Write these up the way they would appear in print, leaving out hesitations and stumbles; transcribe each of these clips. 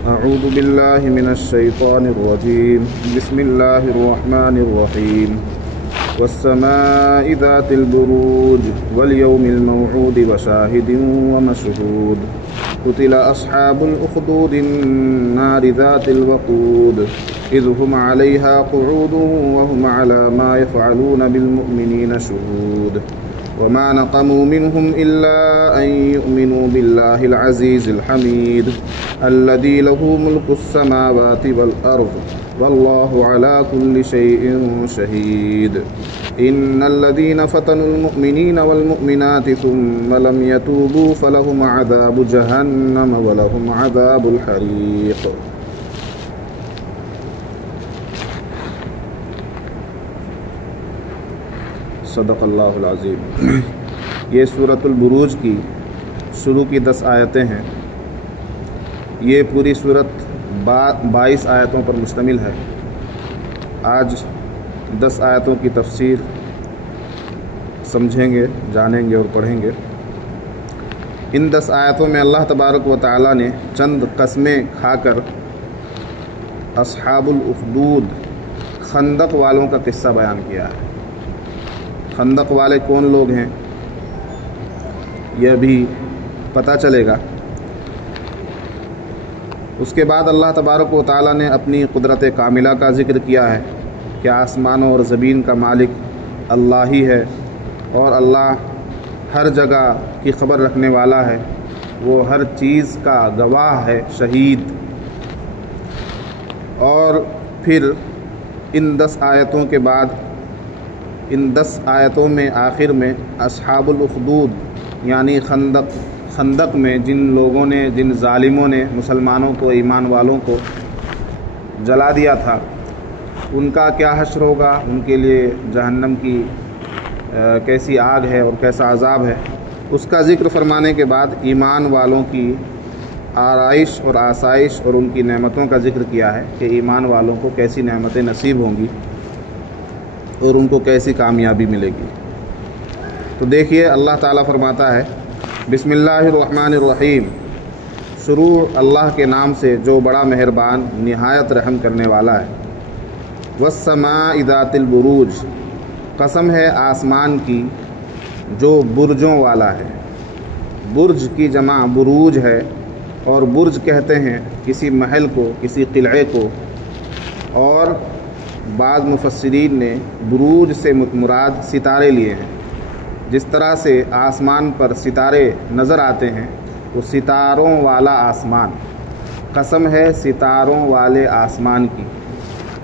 أعوذ بالله من الشيطان الرجيم. بسم الله الرحمن الرحيم. والسماء ذات البروج واليوم الموعود وشاهد ومشهود. قتل أصحاب الأخدود النار ذات الوقود إذ هم عليها قعود وهم على ما يفعلون بالمؤمنين شهود. وما نقموا منهم إلا أن يؤمنوا بالله العزيز الحميد الذي له ملك السماوات والأرض والله على كل شيء شهيد. إن الذين فتنوا المؤمنين والمؤمنات ثم لم يتوبوا فلهم عذاب جهنم ولهم عذاب الحريق. صدق اللہ العظیم. یہ سورۃ البروج کی شروع کی 10 آیتیں ہیں. یہ پوری سورت 22 آیتوں پر مشتمل ہے. آج 10 آیتوں کی تفسیر سمجھیں گے، جانیں گے اور پڑھیں گے. ان 10 آیتوں میں اللہ تبارک و تعالی نے چند قسمیں کھا کر اصحاب الاخدود خندق والوں کا قصہ بیان کیا ہے. خندق والے کون لوگ ہیں یہ بھی پتہ چلے گا. اس کے بعد اللہ تبارک و تعالی نے اپنی قدرت کاملہ کا ذکر کیا ہے کہ آسمانوں اور زمین کا مالک اللہ ہی ہے اور اللہ ہر جگہ کی خبر رکھنے والا ہے، وہ ہر چیز کا گواہ ہے، شہید. اور پھر ان 10 آیتوں کے بعد ان 10 آیتوں میں آخر میں اصحاب الاخدود یعنی خندق میں جن لوگوں نے، جن ظالموں نے مسلمانوں کو، ایمان والوں کو جلا دیا تھا، ان کا کیا حشر ہوگا، ان کے لیے جہنم کی کیسی آگ ہے اور کیسا عذاب ہے، اس کا ذکر فرمانے کے بعد ایمان والوں کی آرائش اور آسائش اور ان کی نعمتوں کا ذکر کیا ہے کہ ایمان والوں کو کیسی نعمتیں نصیب ہوں گی اور ان کو کیسی کامیابی ملے گی. تو دیکھیے اللہ تعالیٰ فرماتا ہے بسم اللہ الرحمن الرحیم، شروع اللہ کے نام سے جو بڑا مہربان نہایت رحم کرنے والا ہے. والسماء ذات البروج، قسم ہے آسمان کی جو برجوں والا ہے. برج کی جمع بروج ہے اور برج کہتے ہیں کسی محل کو، کسی قلعے کو. اور بعض مفسرین نے بروج سے مراد ستارے لیے ہیں. جس طرح سے آسمان پر ستارے نظر آتے ہیں وہ ستاروں والا آسمان، قسم ہے ستاروں والے آسمان کی.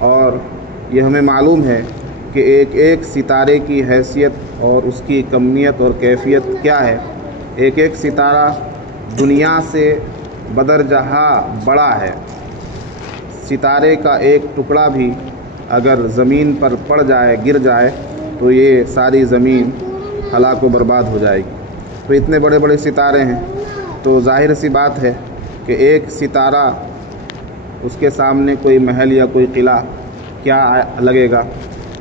اور یہ ہمیں معلوم ہے کہ ایک ایک ستارے کی حیثیت اور اس کی کمیت اور کیفیت کیا ہے. ایک ایک ستارہ دنیا سے بدرجہ بڑا ہے. ستارے کا ایک ٹکڑا بھی اگر زمین پر پڑ جائے، گر جائے تو یہ ساری زمین ہلاک و برباد ہو جائے گی. تو اتنے بڑے بڑے ستارے ہیں تو ظاہر سی بات ہے کہ ایک ستارہ اس کے سامنے کوئی محل یا کوئی قلعہ کیا لگے گا.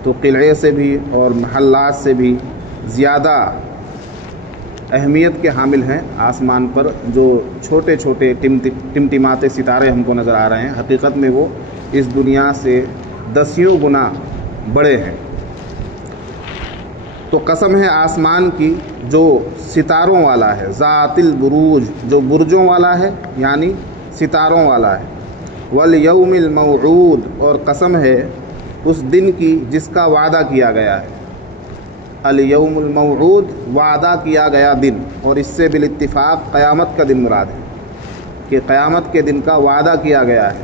تو قلعے سے بھی اور محلات سے بھی زیادہ اہمیت کے حامل ہیں آسمان پر جو چھوٹے چھوٹے ٹمٹماتے ستارے ہم کو نظر آ رہے ہیں. حقیقت میں وہ اس دنیا سے 10 گنا بڑے ہیں. تو قسم ہے آسمان کی جو ستاروں والا ہے، ذات البروج جو برجوں والا ہے یعنی ستاروں والا ہے. والیوم الموعود، اور قسم ہے اس دن کی جس کا وعدہ کیا گیا ہے. الیوم الموعود وعدہ کیا گیا دن، اور اس سے بالاتفاق قیامت کا دن مراد ہے کہ قیامت کے دن کا وعدہ کیا گیا ہے.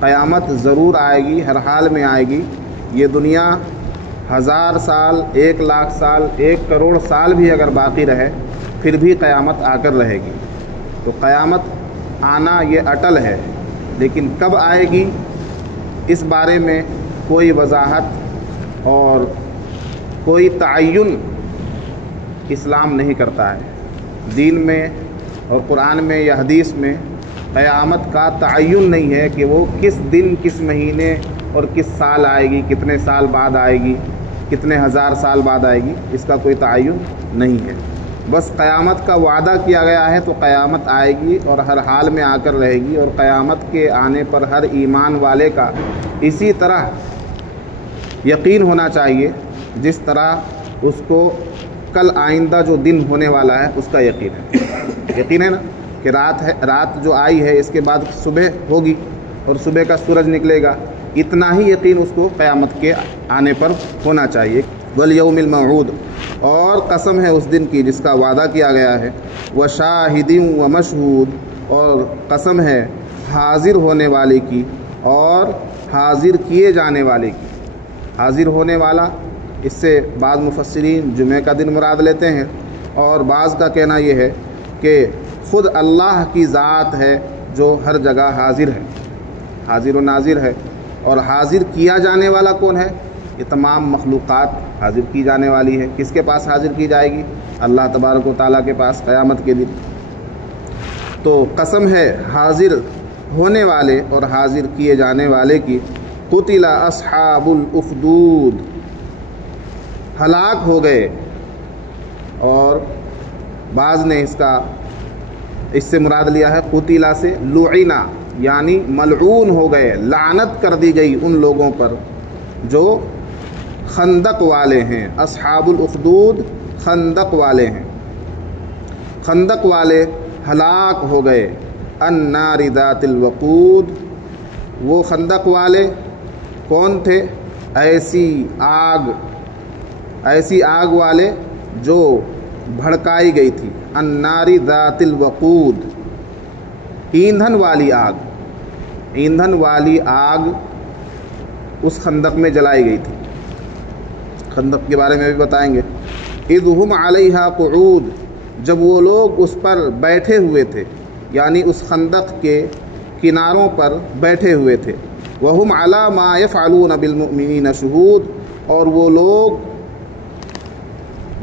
قیامت ضرور آئے گی، ہر حال میں آئے گی. یہ دنیا 1000 سال، 1 لاکھ سال، 1 کروڑ سال بھی اگر باقی رہے پھر بھی قیامت آ کر رہے گی. تو قیامت آنا یہ اٹل ہے، لیکن کب آئے گی اس بارے میں کوئی وضاحت اور کوئی تعین اسلام نہیں کرتا ہے. دین میں اور قرآن میں یا حدیث میں قیامت کا تعین نہیں ہے کہ وہ کس دن، کس مہینے اور کس سال آئے گی، کتنے سال بعد آئے گی، کتنے ہزار سال بعد آئے گی. اس کا کوئی تعین نہیں ہے. بس قیامت کا وعدہ کیا گیا ہے تو قیامت آئے گی اور ہر حال میں آ کر رہے گی، اور قیامت کے آنے پر ہر ایمان والے کا اسی طرح یقین ہونا چاہیے جس طرح اس کو کل آئندہ جو دن ہونے والا ہے اس کا یقین ہے۔ یقین ہے نا کہ رات جو آئی ہے اس کے بعد صبح ہوگی اور صبح کا سورج نکلے گا، اتنا ہی یقین اس کو قیامت کے آنے پر ہونا چاہیے۔ والیوم الموعود، اور قسم ہے اس دن کی جس کا وعدہ کیا گیا ہے، وشاہد ومشہود، اور قسم ہے حاضر ہونے والے کی اور حاضر کیے جانے والے کی۔ حاضر ہونے والا، اس سے بعض مفسرین جمعہ کا دن مراد لیتے ہیں، اور بعض کا کہنا یہ ہے کہ خود اللہ کی ذات ہے جو ہر جگہ حاضر ہے، حاضر و ناظر ہے۔ اور حاضر کیا جانے والا کون ہے؟ یہ تمام مخلوقات حاضر کی جانے والی ہے۔ کس کے پاس حاضر کی جائے گی؟ اللہ تبارک و تعالیٰ کے پاس قیامت کے دن۔ تو قسم ہے حاضر ہونے والے اور حاضر کیے جانے والے کی۔ قتل اصحاب الاخدود، ہلاک ہو گئے، اور بعض نے اس سے مراد لیا ہے قتل سے لعنا، یعنی ملعون ہو گئے، لعنت کر دی گئی ان لوگوں پر جو خندق والے ہیں۔ اصحاب الاخدود خندق والے ہیں، خندق والے ہلاک ہو گئے۔ النار ذات الوقود، وہ خندق والے کون تھے؟ ایسی آگ والے جو بھڑکائی گئی تھی۔ النار ذات الوقود، ایندھن والی آگ، ایندھن والی آگ اس خندق میں جلائی گئی تھی۔ خندق کے بارے میں بھی بتائیں گے۔ اذ ہم علیہا قعود، جب وہ لوگ اس پر بیٹھے ہوئے تھے، یعنی اس خندق کے کناروں پر بیٹھے ہوئے تھے۔ وہم علی ما یفعلون بالمؤمنین شہود، اور وہ لوگ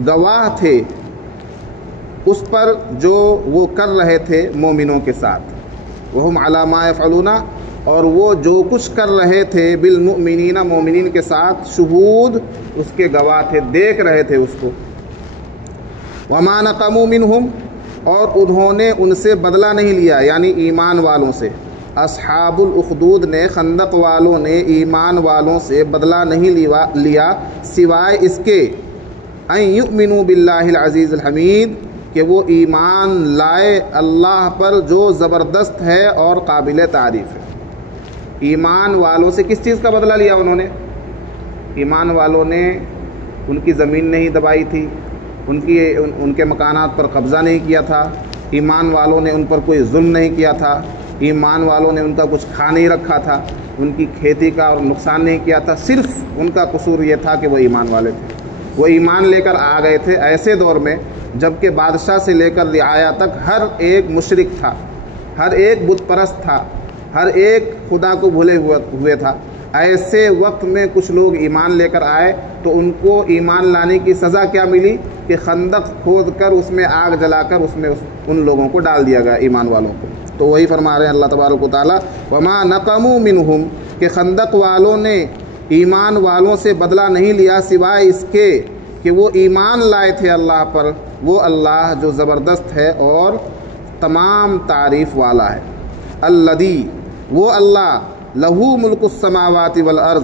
گواہ تھے اس پر جو وہ کر رہے تھے مومنوں کے ساتھ۔ وہم علی ما یفعلون، اور وہ جو کچھ کر رہے تھے بالمؤمنین، مومنین کے ساتھ، شہود اس کے گواہ تھے، دیکھ رہے تھے اس کو۔ وما نقموا منہم، اور انہوں نے ان سے بدلہ نہیں لیا، یعنی ایمان والوں سے۔ اصحاب الاخدود نے، خندق والوں نے ایمان والوں سے بدلہ نہیں لیا سوائے اس کے ان یؤمنوا باللہ العزیز الحمید، کہ وہ ایمان لائے اللہ پر جو زبردست ہے اور قابل تعریف ہے۔ ایمان والوں سے کس چیز کا بدلہ لیا انہوں نے؟ ایمان والوں نے ان کی زمین نہیں دبائی تھی، ان کے مکانات پر قبضہ نہیں کیا تھا، ایمان والوں نے ان پر کوئی ظلم نہیں کیا تھا، ایمان والوں نے ان کا کچھ کھا نہیں رکھا تھا، ان کی کھیتی کا اور نقصان نہیں کیا تھا۔ صرف ان کا قصور یہ تھا کہ وہ ایمان والے تھے، وہ ایمان لے کر آ گئے تھے ایسے دور میں جب کہ بادشاہ سے لے کر رعایا تک ہر ایک مشرک تھا، ہر ایک بت پرست تھا، ہر ایک خدا کو بھولے ہوئے تھا۔ ایسے وقت میں کچھ لوگ ایمان لے کر آئے تو ان کو ایمان لانے کی سزا کیا ملی کہ خندق کھود کر اس میں آگ جلا کر اس میں ان لوگوں کو ڈال دیا گیا، ایمان والوں کو۔ تو وہی فرما رہے ہیں اللہ تبارک و تعالیٰ، وما نقموا منہم، کہ خندق والوں نے ایمان والوں سے بدلہ نہیں لیا سوائے اس کے کہ وہ ایمان لائے تھے اللہ پر، وہ اللہ جو زبردست ہے اور تمام تعریف والا ہے۔ الذی، وہ اللہ، لہو ملک السماوات والارض،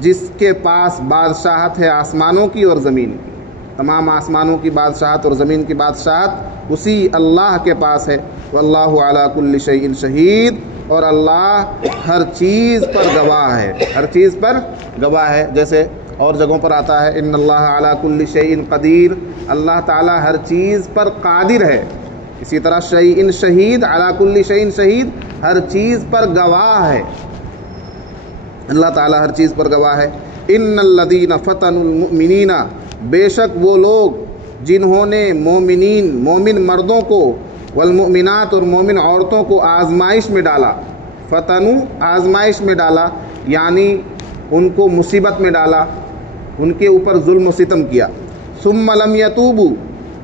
جس کے پاس بادشاہت ہے آسمانوں کی اور زمین کی، تمام آسمانوں کی بادشاہت اور زمین کی بادشاہت اسی اللہ کے پاس ہے۔ واللہ علی کل شیء شہید، اور اللہ ہر چیز پر گواہ ہے، ہر چیز پر گواہ ہے۔ جیسے اور جگہوں پر آتا ہے ان اللہ علی کل شیء قدیر، اللہ تعالیٰ ہر چیز پر قادر ہے۔ اسی طرح شیء شہید، علی کل شیء شہید، ہر چیز پر گواہ ہے، اللہ تعالیٰ ہر چیز پر گواہ ہے۔ ان الذین فتنوا المؤمنین، بے شک وہ لوگ جنہوں نے مومن مردوں کو، والمؤمنات، اور مومن عورتوں کو آزمائش میں ڈالا۔ فتنوا، آزمائش میں ڈالا، یعنی ان کو مصیبت میں ڈالا، ان کے اوپر ظلم و ستم کیا۔ ثم لم یتوبوا،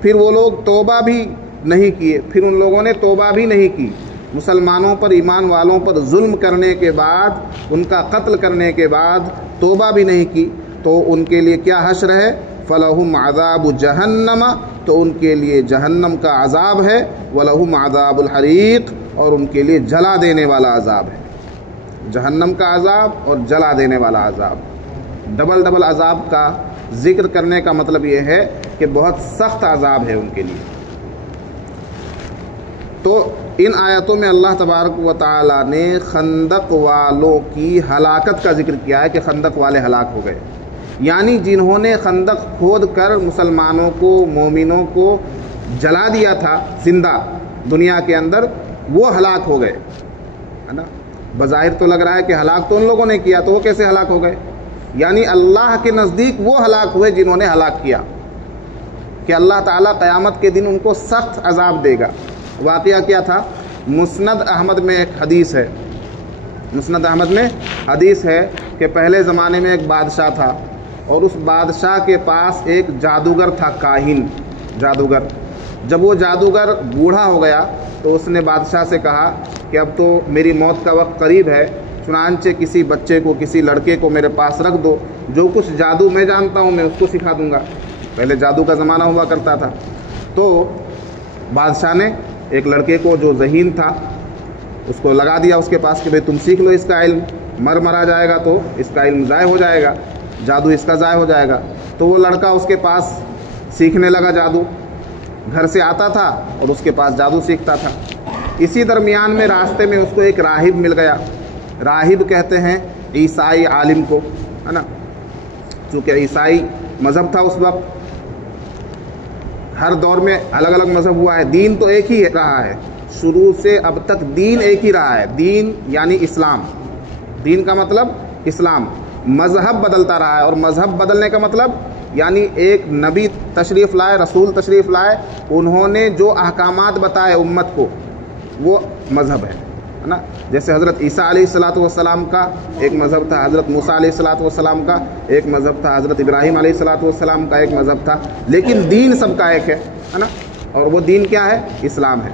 پھر وہ لوگ توبہ بھی نہیں کیے، پھر ان لوگوں نے توبہ بھی نہیں کی، مسلمانوں پر، ایمان والوں پر ظلم کرنے کے بعد، ان کا قتل کرنے کے بعد توبہ بھی نہیں کی، تو ان کے لیے کیا حشر ہے؟ فَلَهُمْ عَذَابُ جَهَنَّمَ، تو ان کے لیے جہنم کا عذاب ہے، وَلَهُمْ عَذَابُ الْحَرِيقِ، اور ان کے لیے جلا دینے والا عذاب ہے۔ جہنم کا عذاب اور جلا دینے والا عذاب، ڈبل ڈبل عذاب کا ذکر کرنے کا مطلب یہ ہے کہ بہت سخت عذاب ہے ان کے لیے۔ تو ان آیتوں میں اللہ تبارک و تعالی نے خندق والوں کی ہلاکت کا ذکر کیا ہے کہ خندق والے ہلاک ہو گئے، یعنی جنہوں نے خندق کھود کر مسلمانوں کو، مومنوں کو جلا دیا تھا زندہ دنیا کے اندر، وہ ہلاک ہو گئے، ہے نا۔ بظاہر تو لگ رہا ہے کہ ہلاک تو ان لوگوں نے کیا، تو وہ کیسے ہلاک ہو گئے؟ یعنی اللہ کے نزدیک وہ ہلاک ہوئے جنہوں نے ہلاک کیا، کہ اللہ تعالیٰ قیامت کے دن ان کو سخت عذاب دے گا۔ واقعہ کیا تھا؟ مسند احمد میں ایک حدیث ہے، مسند احمد میں حدیث ہے کہ پہلے زمانے میں ایک بادشاہ تھا، اور اس بادشاہ کے پاس ایک جادوگر تھا، کاہن جادوگر۔ جب وہ جادوگر بوڑھا ہو گیا تو اس نے بادشاہ سے کہا کہ اب تو میری موت کا وقت قریب ہے، چنانچہ کسی بچے کو، کسی لڑکے کو میرے پاس رکھ دو، جو کچھ جادو میں جانتا ہوں میں اس کو سکھا دوں گا۔ پہلے جادو کا زمانہ ہوا کرتا تھا۔ تو بادشاہ نے ایک لڑکے کو جو ذہین تھا اس کو لگا دیا اس کے پاس کہ بھئی تم سیکھ لو اس کا علم، مرا جائے گا تو اس کا علم ضائع ہو جائے گا، جادو اس کا ضائع ہو جائے گا۔ تو وہ لڑکا اس کے پاس سیکھنے لگا جادو، گھر سے آتا تھا اور اس کے پاس جادو سیکھتا تھا۔ اسی درمیان میں راستے میں اس کو ایک راہب مل گیا، راہب کہتے ہیں عیسائی عالم کو، ہے نا، چونکہ عیسائی مذہب تھا اس وقت، ہر دور میں الگ الگ مذہب ہوا ہے، دین تو ایک ہی رہا ہے، شروع سے اب تک دین ایک ہی رہا ہے، دین یعنی اسلام، دین کا مطلب اسلام، مذہب بدلتا رہا ہے، اور مذہب بدلنے کا مطلب یعنی ایک نبی تشریف لائے، رسول تشریف لائے، انہوں نے جو احکامات بتائے امت کو وہ مذہب ہے نا۔ جیسے حضرت عیسیٰ علیہ السلام کا ایک مذہب تھا، حضرت موسیٰ علیہ السلام کا ایک مذہب تھا، حضرت ابراہیم علیہ السلام کا ایک مذہب تھا، لیکن دین سب کا ایک ہے نا، اور وہ دین کیا ہے؟ اسلام ہے۔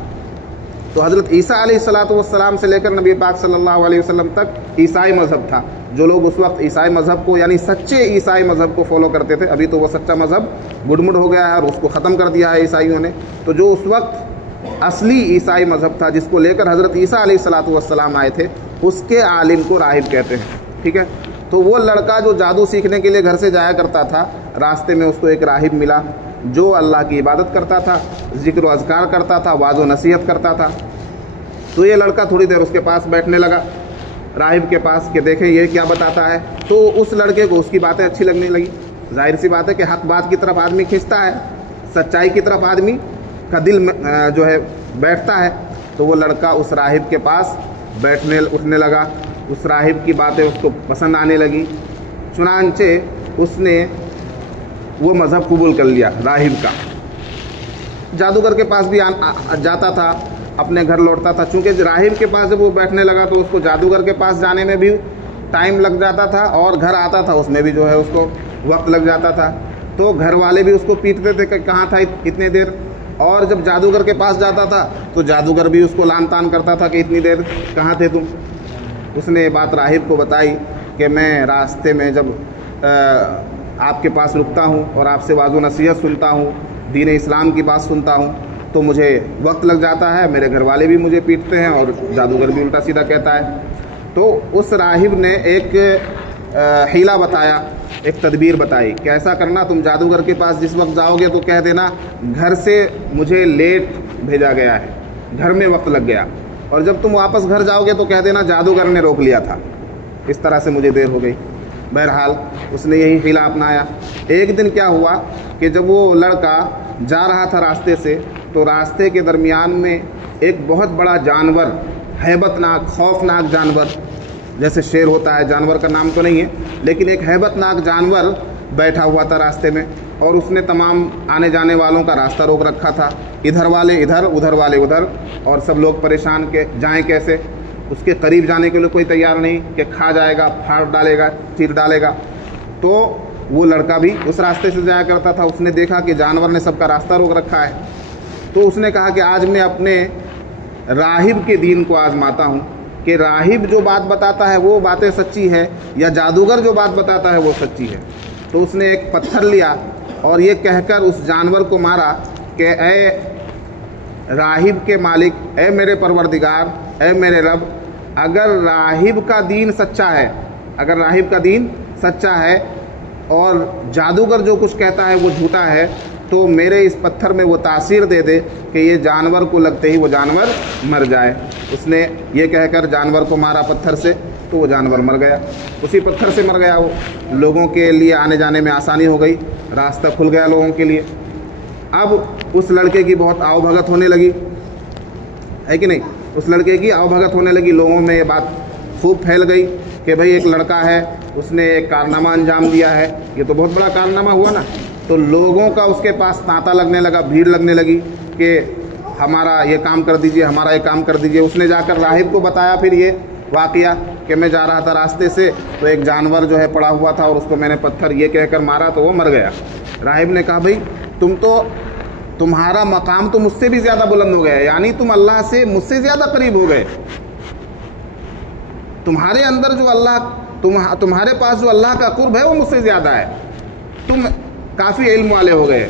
تو حضرت عیسیٰ علیہ السلام سے لے کر نبی پاک صلی اللہ علیہ وسلم تک عیسائی مذہب تھا۔ جو لوگ اس وقت عیسائی مذہب کو یعنی سچے عیسائی مذہب کو فالو کرتے تھے، ابھی تو وہ سچا مذہب گڈمڈ ہو گیا ہے اور اس کو ختم کر دیا ہے عیسائیوں نے، تو جو اس وقت اصلی عیسائی مذہب تھا جس کو لے کر حضرت عیسیٰ علیہ السلام آئے تھے، اس کے عالم کو راہب کہتے ہیں، ٹھیک ہے۔ تو وہ لڑکا جو جادو سیکھنے کے لیے گھر سے جایا کرتا تھا، راستے میں اس کو ایک راہب ملا جو اللہ کی عبادت کرتا تھا، ذکر و اذکار کرتا تھا، واعظ و نصیحت کرتا تھا۔ تو یہ لڑکا تھوڑی دیر اس کے پاس بیٹھنے لگا، راہب کے پاس، کہ دیکھیں یہ کیا بتاتا ہے۔ تو اس لڑکے کو اس کی باتیں اچھی لگنے لگی، ظاہر سی بات ہے کہ حق بات کی طرف آدمی کھنچتا ہے، سچائی کی طرف آدمی کا دل جو ہے بیٹھتا ہے۔ تو وہ لڑکا اس راہب کے پاس بیٹھنے اٹھنے لگا، اس راہب کی باتیں اس کو پسند آنے لگی، چنانچہ اس نے وہ مذہب قبول کر لیا راہب کا۔ جادوگر کے پاس بھی جاتا تھا، اپنے گھر لوٹتا تھا، چونکہ راہب کے پاس جب وہ بیٹھنے لگا تو اس کو جادوگر کے پاس جانے میں بھی ٹائم لگ جاتا تھا، اور گھر آتا تھا اس میں بھی جو ہے اس کو وقت لگ جاتا تھا۔ تو گھر والے بھی اس کو پیٹتے تھے کہ کہاں تھا اتنے دیر، اور جب جادوگر کے پاس جاتا تھا تو جادوگر بھی اس کو لان تان کرتا تھا کہ اتنی دیر کہاں تھے تم۔ اس نے یہ بات راہب کو بتائی کہ میں راستے میں جب آپ کے پاس رکتا ہوں اور آپ سے واعظ و نصیحت سنتا ہوں، دین اسلام کی بات سنتا ہوں، تو مجھے وقت لگ جاتا ہے، میرے گھر والے بھی مجھے پیٹتے ہیں اور جادوگر بھی الٹا سیدھا کہتا ہے۔ تو اس راہب نے ایک حیلہ بتایا، ایک تدبیر بتائی کہ ایسا کرنا، تم جادوگر کے پاس جس وقت جاؤ گے تو کہہ دینا گھر سے مجھے لیٹ بھیجا گیا ہے، گھر میں وقت لگ گیا، اور جب تم واپس گھر جاؤ گے تو کہہ دینا جادوگر نے روک لیا تھا، اس طرح سے مجھے دیر ہو گئی۔ بہرحال اس نے یہی حیلہ اپنایا۔ ایک دن کیا ہوا کہ جب وہ لڑکا جا رہا تھا راستے سے، تو راستے کے درمیان میں ایک بہت بڑا جانور، ہیبت ناک، خوفناک جانور، جیسے شیر ہوتا ہے، جانور کا نام تو نہیں ہے لیکن ایک ہیبت ناک جانور بیٹھا ہوا تھا راستے میں، اور اس نے تمام آنے جانے والوں کا راستہ روک رکھا تھا، ادھر والے ادھر، ادھر والے ادھر، اور سب لوگ پریشان کہ جائیں کیسے۔ اس کے قریب جانے کے لیے کوئی تیار نہیں کہ کھا جائے گا، پھاڑ ڈالے گا، چیر ڈالے گا۔ تو وہ لڑکا بھی اس راستے سے جایا کرتا تھا، اس نے دیکھا کہ جانور نے سب کا راستہ روک رکھا ہے، تو اس نے کہا کہ آج میں اپنے راہب کے دین کو آزماتا ہوں کہ راہب جو بات بتاتا ہے وہ باتیں سچی ہے یا جادوگر جو بات بتاتا ہے وہ سچی ہے۔ تو اس نے ایک پتھر لیا اور یہ کہہ کر اس جانور کو مارا کہ اے راہب کے مالک، اے میرے پروردگار، اے میرے رب، اگر راہب کا دین سچا ہے، اگر راہب کا دین سچا ہے اور جادوگر جو کچھ کہتا ہے وہ جھوٹا ہے، تو میرے اس پتھر میں وہ تاثیر دے دے کہ یہ جانور کو لگتے ہی وہ جانور مر جائے۔ اس نے یہ کہہ کر جانور کو مارا پتھر سے، تو وہ جانور مر گیا، اسی پتھر سے مر گیا وہ۔ لوگوں کے لیے آنے جانے میں آسانی ہو گئی، راستہ کھل گیا لوگوں کے لیے۔ اب اس لڑکے کی بہت آؤ بھگت ہونے لگی، ہے کہ نہیں؟ اس لڑکے کی آؤ بھگت ہونے لگی، لوگوں میں یہ بات خوب پھیل گئی کہ بھئی ایک لڑکا ہے، اس نے ایک کارنامہ انجام دیا ہے، یہ تو بہت بڑا کارنامہ ہوا نا۔ تو لوگوں کا اس کے پاس تانتا لگنے لگا، بھیڑ لگنے لگی کہ ہمارا یہ کام کر دیجئے، ہمارا یہ کام کر دیجئے۔ اس نے جا کر راہب کو بتایا پھر یہ واقعہ کہ میں جا رہا تھا راستے سے، تو ایک جانور جو ہے پڑا ہوا تھا اور اس کو میں نے پتھر یہ کہہ کر مارا تو وہ مر گیا۔ راہب نے کہا بھئی تمہارا مقام تو مجھ سے بھی زیادہ بلند ہو گیا، یعنی تم اللہ سے مجھ سے زیادہ قریب ہو گئے، تمہارے اندر جو اللہ تمہارے پاس جو اللہ کا قرب ہے وہ مجھ سے زیادہ ہے، تم کافی علم والے ہو گئے۔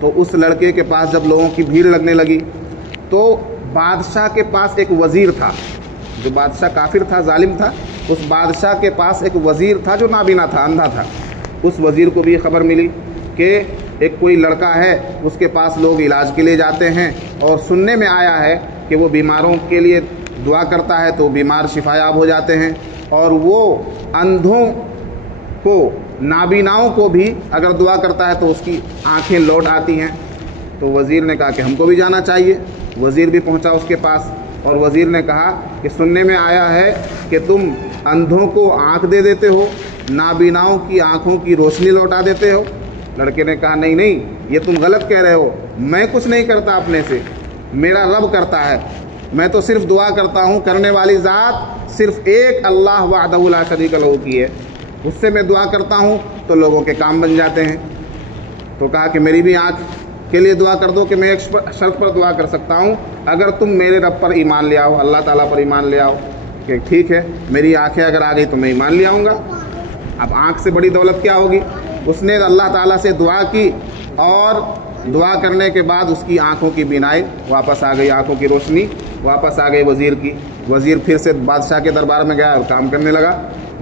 تو اس لڑکے کے پاس جب لوگوں کی بھیڑ لگنے لگی تو بادشاہ کے پاس ایک وزیر تھا، جو بادشاہ کافر تھا، ظالم تھا، اس بادشاہ کے پاس ایک وزیر تھا جو نابینا تھا، اندھا تھا۔ اس وزیر کو بھی خبر ملی کہ ایک کوئی لڑکا ہے، اس کے پاس لوگ علاج کے لیے جاتے ہیں، اور سننے میں آیا ہے کہ وہ بیماروں کے لیے دعا کرتا ہے تو بیمار شفا یاب ہو جاتے ہیں، اور وہ اندھوں کو، نابیناؤں کو بھی اگر دعا کرتا ہے تو اس کی آنکھیں لوٹ آتی ہیں۔ تو وزیر نے کہا کہ ہم کو بھی جانا چاہیے۔ وزیر بھی پہنچا اس کے پاس، اور وزیر نے کہا کہ سننے میں آیا ہے کہ تم اندھوں کو آنکھ دے دیتے ہو، نابیناؤں کی آنکھوں کی روشنی لوٹا دیتے ہو۔ لڑکے نے کہا نہیں، یہ تم غلط کہہ رہے ہو، میں کچھ نہیں کرتا اپنے سے، میرا رب کرتا ہے، میں تو صرف دعا کرتا ہوں، کرنے والی ذات صرف ایک اللہ وحدہ لا شریک لہ کی ہے، اس سے میں دعا کرتا ہوں تو لوگوں کے کام بن جاتے ہیں۔ تو کہا کہ میری بھی آنکھ کے لیے دعا کر دو کہ میں ایک شرط پر دعا کر سکتا ہوں، اگر تم میرے رب پر ایمان لے آؤ، اللہ تعالیٰ پر ایمان لے آؤ۔ کہ ٹھیک ہے، میری آنکھیں اگر آ گئی تو میں ایمان لے آؤں گا۔ اب آنکھ سے بڑی دولت کیا ہوگی؟ اس نے اللہ تعالیٰ سے دعا کی، اور دعا کرنے کے بعد اس کی آنکھوں کی بینائی واپس آ گئی، آنکھوں کی روشنی واپس آ گئی وزیر کی۔ وزیر پھر سے بادشاہ کے دربار میں گیا اور کام کرنے لگا۔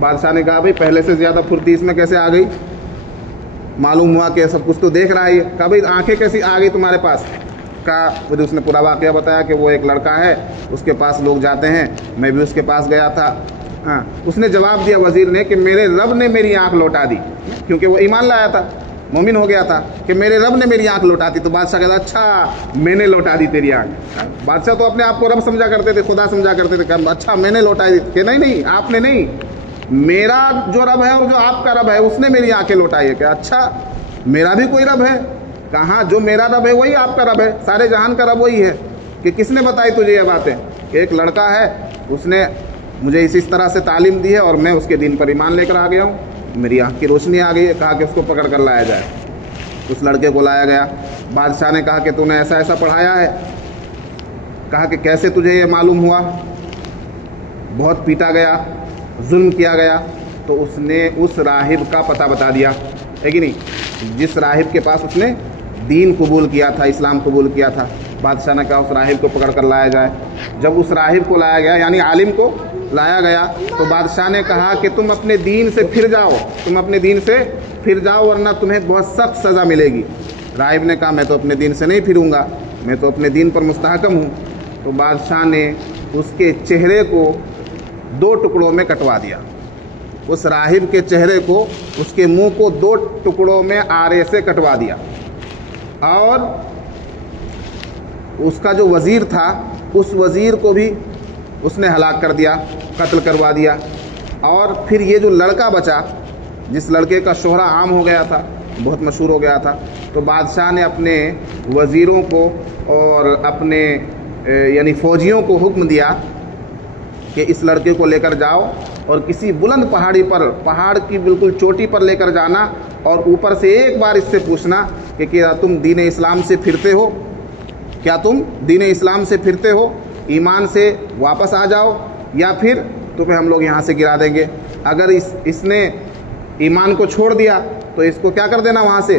بادشاہ نے کہا بھئی پہلے سے زیادہ پھرتی اس میں کیسے آ گئی؟ معلوم ہوا کہ سب کچھ تو دیکھ رہا ہے یہ۔ کہا بھئی آنکھیں کیسی آ گئی تمہارے پاس؟ کہا پھر اس نے پورا واقعہ بتایا کہ وہ ایک لڑکا ہے، اس کے پاس لوگ جاتے ہیں، میں بھی اس کے پاس گیا تھا۔ ہاں، اس نے جواب دیا وزیر نے کہ میرے رب نے میری آنکھ لوٹا دی، کیونکہ وہ ایمان لایا تھا، مومن ہو گیا تھا، کہ میرے رب نے میری آنکھ لوٹا دی۔ تو بادشاہ کہتا اچھا میں نے لوٹا دی تیری آنکھ۔ بادشاہ تو اپنے آپ کو رب سمجھا کرتے تھے، خدا سمجھا کرتے تھے، کہ اچھا میں نے لوٹا دی، کہ نہیں آپ نے نہیں، میرا جو رب ہے اور جو آپ کا رب ہے اس نے میری آنکھیں لوٹائی ہے۔ کہ اچھا میرا بھی کوئی رب ہے؟ کہاں جو میرا رب ہے وہی آپ کا رب ہے، سارے جہان کا رب وہی ہے۔ کہ کس نے بتائی تجھے یہ باتیں؟ کہ ایک لڑکا ہے، اس نے مجھے اس طرح سے تعلیم دی ہے اور میں اس کے دین پر ایمان لے کر آ گیا ہوں، میری آنکھ کی روشنی آ گئی ہے۔ کہا کہ اس کو پکڑ کر لایا جائے۔ اس لڑکے کو لایا گیا۔ بادشاہ نے کہا کہ تو نے ایسا ایسا پڑھایا ہے؟ کہا کہ کیسے تجھے یہ معلوم ہوا؟ بہت پیٹا گیا، ظلم کیا گیا۔ تو اس نے اس راہب کا پتہ بتا دیا، ہے کہ نہیں، جس راہب کے پاس اس نے دین قبول کیا تھا، اسلام قبول کیا تھا۔ بادشاہ نے کہا اس راہب کو پکڑ کر لایا جائے۔ جب اس راہب کو لایا گیا، یعنی عالم کو لایا گیا، تو بادشاہ نے کہا کہ تم اپنے دین سے پھر جاؤ، تم اپنے دین سے پھر جاؤ ورنہ تمہیں بہت سخت سزا ملے گی۔ راہب نے کہا میں تو اپنے دین سے نہیں پھروں گا، میں تو اپنے دین پر مستحکم ہوں۔ تو بادشاہ نے اس کے چہرے کو 2 ٹکڑوں میں کٹوا دیا، اس راہب کے چہرے کو، اس کے منہ کو 2 ٹکڑوں میں آرے سے کٹوا دیا، اور اس کا جو وزیر تھا اس وزیر کو بھی اس نے ہلاک کر دیا، قتل کروا دیا۔ اور پھر یہ جو لڑکا بچا، جس لڑکے کا شہرہ عام ہو گیا تھا، بہت مشہور ہو گیا تھا، تو بادشاہ نے اپنے وزیروں کو اور اپنے یعنی فوجیوں کو حکم دیا کہ اس لڑکے کو لے کر جاؤ اور کسی بلند پہاڑی پر، پہاڑ کی بالکل چوٹی پر لے کر جانا، اور اوپر سے ایک بار اس سے پوچھنا کہ کیا تم دین اسلام سے پھرتے ہو؟ کیا تم دین اسلام سے پھرتے ہو؟ ایمان سے واپس آ جاؤ یا پھر تمہیں ہم لوگ یہاں سے گرا دیں گے۔ اگر اس نے ایمان کو چھوڑ دیا تو اس کو کیا کر دینا وہاں سے۔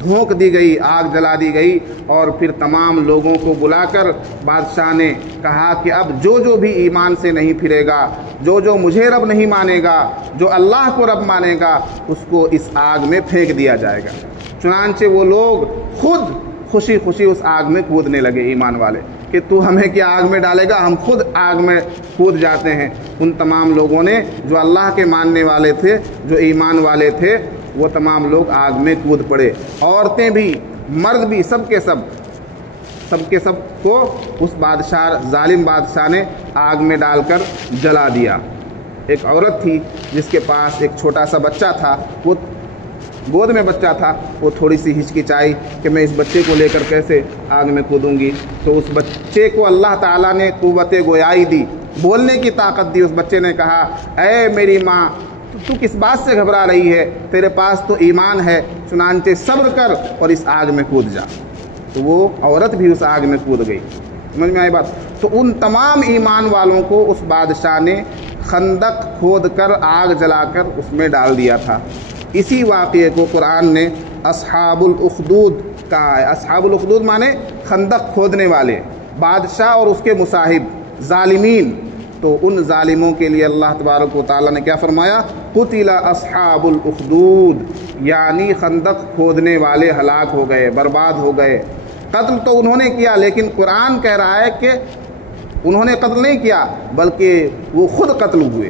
دھونک دی گئی، آگ جلا دی گئی، اور پھر تمام لوگوں کو بلا کر بادشاہ نے کہا کہ اب جو جو بھی ایمان سے نہیں پھرے گا، جو جو مجھے رب نہیں مانے گا، جو اللہ کو رب مانے گا، اس کو اس آگ میں پھینک دیا جائے گا۔ چنانچہ وہ لوگ خود خوشی خوشی اس آگ میں کودنے لگے، ایمان والے، کہ تو ہمیں کیا آگ میں ڈالے گا، ہم خود آگ میں کود جاتے ہیں۔ ان تمام لوگوں نے جو اللہ کے ماننے والے تھے، جو ایمان والے تھے، وہ تمام لوگ آگ میں کود پڑے، عورتیں بھی، مرد بھی، سب کے سب کو اس بادشاہ، ظالم بادشاہ نے آگ میں ڈال کر جلا دیا۔ ایک عورت تھی جس کے پاس ایک چھوٹا سا بچہ تھا، وہ گود میں بچہ تھا، وہ تھوڑی سی ہچکچائی کہ میں اس بچے کو لے کر کیسے آگ میں کودوں گی، تو اس بچے کو اللہ تعالیٰ نے قوت گویائی دی، بولنے کی طاقت دی۔ اس بچے نے کہا، اے میری ماں، تو کس بات سے گھبرا رہی ہے، تیرے پاس تو ایمان ہے، چنانچہ صبر کر اور اس آگ میں کود جا۔ تو وہ عورت بھی اس آگ میں کود گئی۔ سمجھ میں آئی بات؟ تو ان تمام ایمان والوں کو اس بادشاہ نے خندق کھود کر، آگ جلا کر اس میں ڈال دیا تھا۔ اسی واقعے کو قرآن نے اصحاب الاخدود کہا ہے۔ اصحاب الاخدود مانے خندق کھودنے والے، بادشاہ اور اس کے مصاحب ظالمین۔ تو ان ظالموں کے لیے اللہ تبارک و تعالیٰ نے کیا فرمایا؟ قتل اصحاب الاخدود، یعنی خندق کھودنے والے ہلاک ہو گئے، برباد ہو گئے۔ قتل تو انہوں نے کیا، لیکن قرآن کہہ رہا ہے کہ انہوں نے قتل نہیں کیا، بلکہ وہ خود قتل ہوئے،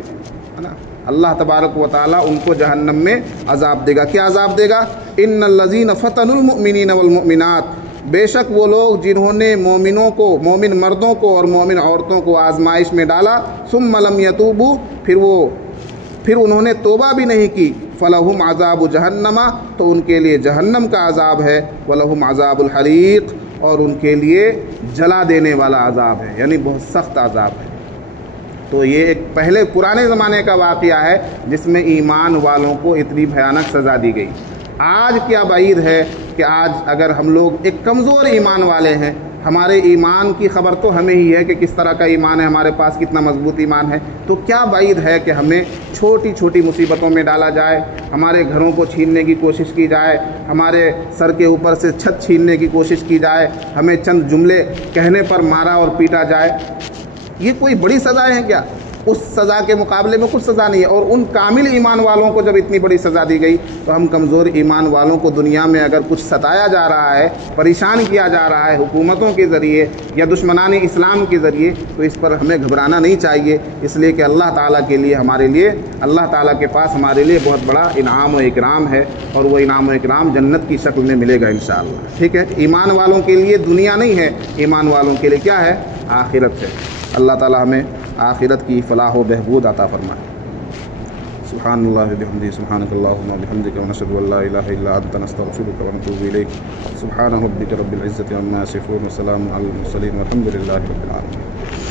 ہے نا۔ اللہ تبارک و تعالیٰ ان کو جہنم میں عذاب دے گا۔ کیا عذاب دے گا؟ ان الذین فتنوا المؤمنین والمؤمنات، بے شک وہ لوگ جنہوں نے مومنوں کو، مومن مردوں کو اور مومن عورتوں کو آزمائش میں ڈالا، ثم لم یتوبوا، پھر انہوں نے توبہ بھی نہیں کی، فلہم عذاب جہنم، تو ان کے لیے جہنم کا عذاب ہے، ولہم عذاب الحریق، اور ان کے لیے جلا دینے والا عذاب ہے، یعنی بہت سخت عذاب ہے۔ تو یہ ایک پہلے پرانے زمانے کا واقعہ ہے جس میں ایمان والوں کو اتنی بھیانک سزا دی گئی۔ آج کیا بعید ہے کہ آج اگر ہم لوگ ایک کمزور ایمان والے ہیں، ہمارے ایمان کی خبر تو ہمیں ہی ہے کہ کس طرح کا ایمان ہے ہمارے پاس، کتنا مضبوط ایمان ہے، تو کیا بعید ہے کہ ہمیں چھوٹی چھوٹی مصیبتوں میں ڈالا جائے، ہمارے گھروں کو چھیننے کی کوشش کی جائے، ہمارے سر کے اوپر سے چھت چھیننے کی کوشش کی جائے، ہمیں چند جملے کہنے پر مارا اور پیٹا جائے۔ یہ کوئی بڑی سزا ہے کیا؟ اس سزا کے مقابلے میں کچھ سزا نہیں ہے۔ اور ان کامل ایمان والوں کو جب اتنی بڑی سزا دی گئی، تو ہم کمزور ایمان والوں کو دنیا میں اگر کچھ ستایا جا رہا ہے، پریشان کیا جا رہا ہے حکومتوں کے ذریعے یا دشمنان اسلام کے ذریعے، تو اس پر ہمیں گھبرانا نہیں چاہیے، اس لیے کہ اللہ تعالیٰ کے لیے، ہمارے لیے، اللہ تعالیٰ کے پاس ہمارے لیے بہت بڑا انعام و اکرام ہے، اور وہ انعام و اکرام جنت کی شکل میں ملے گا انشاءاللہ۔ ٹھیک ہے، ایمان والوں کے لیے دنیا نہیں ہے، ایمان والوں کے لیے کیا ہے؟ آخرت ہے۔ اللہ تعالیٰ ہمیں آخرت کی فلاح و بہبود عطا فرمائے۔ سبحان اللہ بحمدہ، سبحانک اللہم وبحمدک، ونشہد ان لا الہ الا انت، نستغفرک ونتوب الیک۔ سبحان ربک رب العزۃ عما یصفون، وسلام علی المرسلین، والحمد للہ رب العالمین۔